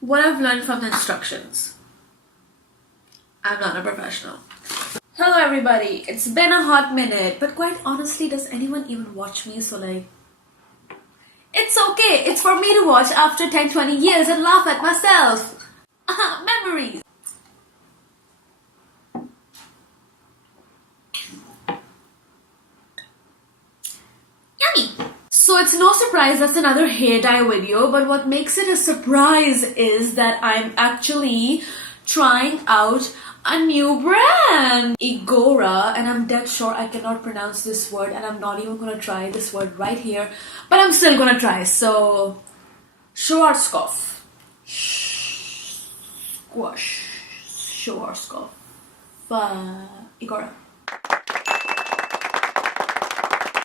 what I've learned from the instructions. I'm not a professional. Hello everybody, it's been a hot minute, but quite honestly, does anyone even watch me? So like, it's okay, it's for me to watch after 10-20 years and laugh at myself. Memories. Yummy. So it's no surprise that's another hair dye video, but what makes it a surprise is that I'm actually trying out a new brand, Igora, and I'm dead sure I cannot pronounce this word, and I'm not even gonna try this word right here, but I'm still gonna try. So, Schwarzkopf, squash, Schwarzkopf, Igora.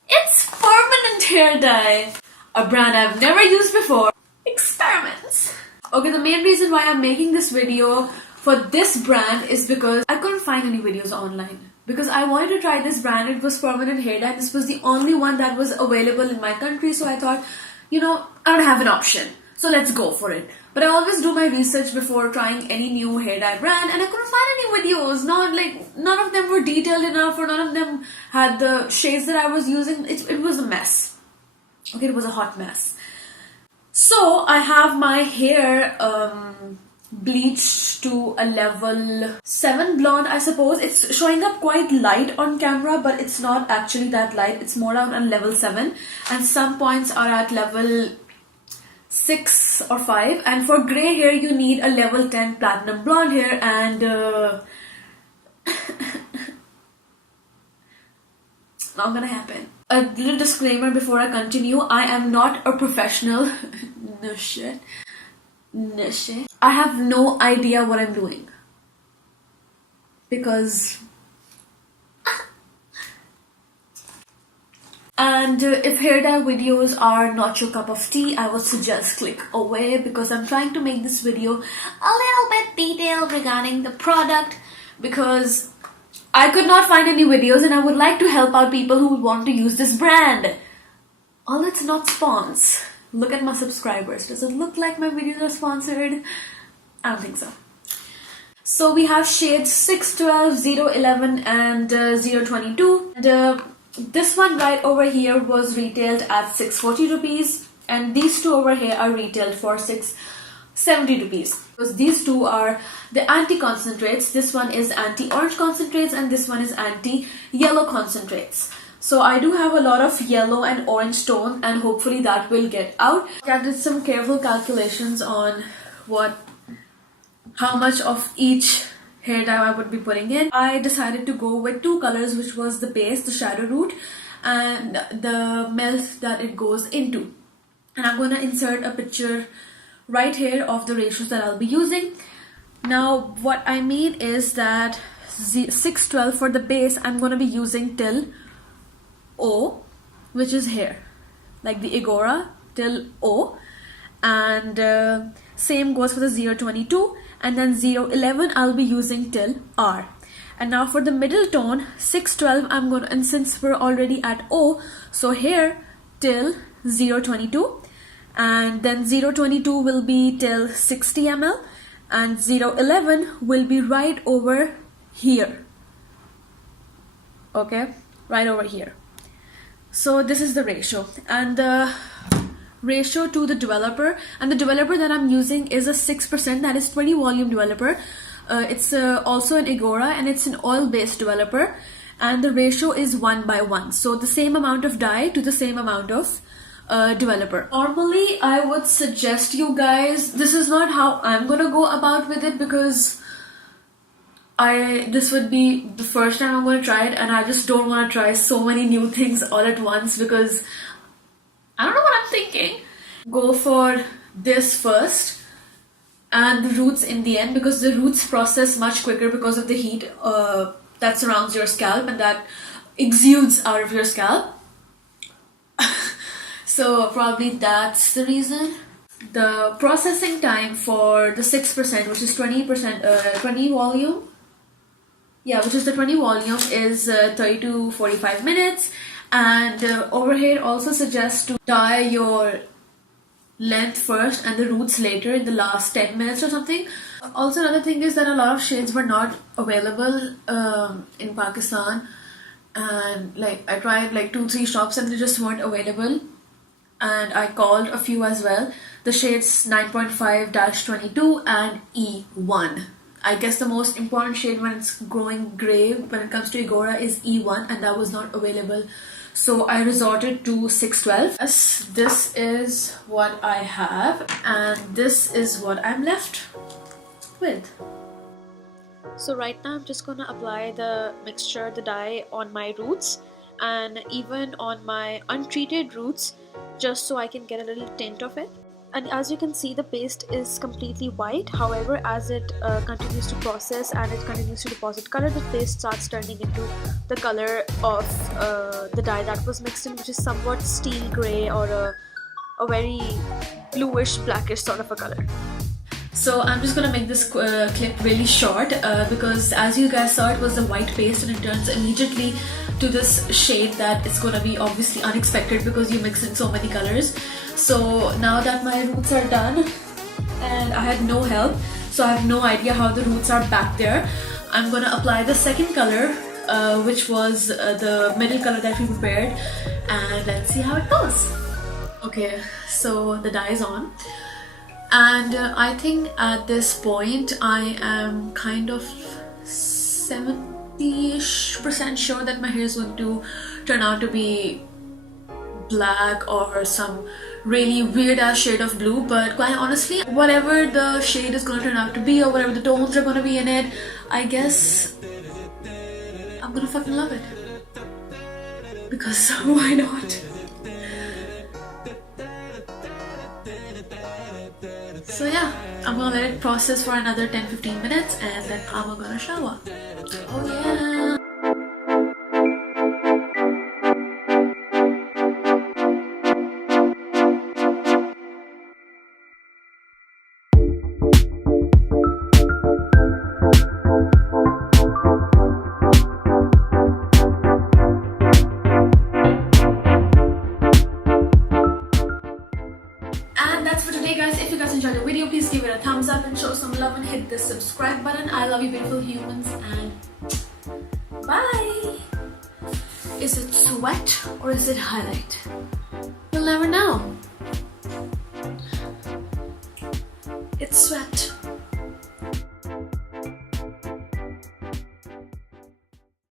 It's permanent hair dye, a brand I've never used before. Experiments. Okay, the main reason why I'm making this video for this brand is because I couldn't find any videos online. Because I wanted to try this brand, it was permanent hair dye. This was the only one that was available in my country, so I thought, you know, I don't have an option, so let's go for it. But I always do my research before trying any new hair dye brand, and I couldn't find any videos. None of them were detailed enough, or none of them had the shades that I was using. It was a mess. Okay, it was a hot mess. So I have my hair bleached to a level 7 blonde, I suppose. It's showing up quite light on camera, but it's not actually that light. It's more down on level 7, and some points are at level 6 or 5. And for grey hair, you need a level 10 platinum blonde hair, and not gonna happen. A little disclaimer before I continue, I am not a professional. No shit. I have no idea what I'm doing. Because... And if hair dye videos are not your cup of tea, I would suggest click away, because I'm trying to make this video a little bit detailed regarding the product, because I could not find any videos and I would like to help out people who would want to use this brand. All it's not spons. Look at my subscribers. Does it look like my videos are sponsored? I don't think so. So we have shades 612, 011 and 022. And this one right over here was retailed at 640 rupees. And these two over here are retailed for 670 rupees. Because these two are the anti-concentrates. This one is anti-orange concentrates and this one is anti-yellow concentrates. So I do have a lot of yellow and orange tone, and hopefully that will get out. I did some careful calculations on how much of each hair dye I would be putting in. I decided to go with two colors, which was the base, the shadow root, and the melt that it goes into. And I'm going to insert a picture right here of the ratios that I'll be using. Now what I mean is that 612 for the base, I'm going to be using till O, which is here, like the Igora, till O. And same goes for the 022, and then 011 I'll be using till R. And now for the middle tone, 612 I'm going to, and since we're already at O, so here till 022, and then 022 will be till 60 ml, and 011 will be right over here. Okay, right over here. So this is the ratio, and the ratio to the developer, and the developer that I'm using is a 6%, that is 20 volume developer. It's also an Igora, and it's an oil based developer, and the ratio is 1:1, so the same amount of dye to the same amount of developer. Normally I would suggest you guys, this is not how I'm gonna go about with it, because this would be the first time I'm going to try it, and I just don't want to try so many new things all at once, because I don't know what I'm thinking. Go for this first and the roots in the end, because the roots process much quicker because of the heat that surrounds your scalp and that exudes out of your scalp. So probably that's the reason. The processing time for the 6%, which is 20 volume, which is the 20 volume, is 30 to 45 minutes. And over here also suggests to dye your length first and the roots later in the last 10 minutes or something. Also, another thing is that a lot of shades were not available in Pakistan, and like I tried like 2-3 shops and they just weren't available, and I called a few as well. The shades 9.5-22 and E1. I guess the most important shade when it's growing grey when it comes to Igora is E1, and that was not available. So I resorted to 612. Yes, this is what I have, and this is what I'm left with. So right now I'm just gonna apply the mixture, the dye, on my roots and even on my untreated roots, just so I can get a little tint of it. And as you can see, the paste is completely white. However, as it continues to process and it continues to deposit color, the paste starts turning into the color of the dye that was mixed in, which is somewhat steel grey or a very bluish blackish sort of a color. So I'm just gonna make this clip really short because as you guys saw, it was a white paste and it turns immediately to this shade that it's gonna be obviously unexpected because you mix in so many colors. So now that my roots are done and I had no help, so I have no idea how the roots are back there, I'm gonna apply the second color, which was the middle color that we prepared, and let's see how it goes. Okay, so the dye is on. And I think at this point I am kind of 70% sure that my hair is going to turn out to be black or some really weird ass shade of blue. But quite honestly, whatever the shade is going to turn out to be or whatever the tones are going to be in it, I guess I'm gonna fucking love it. Because why not? So yeah, I'm gonna let it process for another 10-15 minutes and then I'm gonna shower. Oh yeah! And that's for today, guys. If you guys enjoyed the video, please give it a thumbs up and show some love and hit the subscribe button. I love you, beautiful humans, and bye! Is it sweat or is it highlight? We'll never know. It's sweat.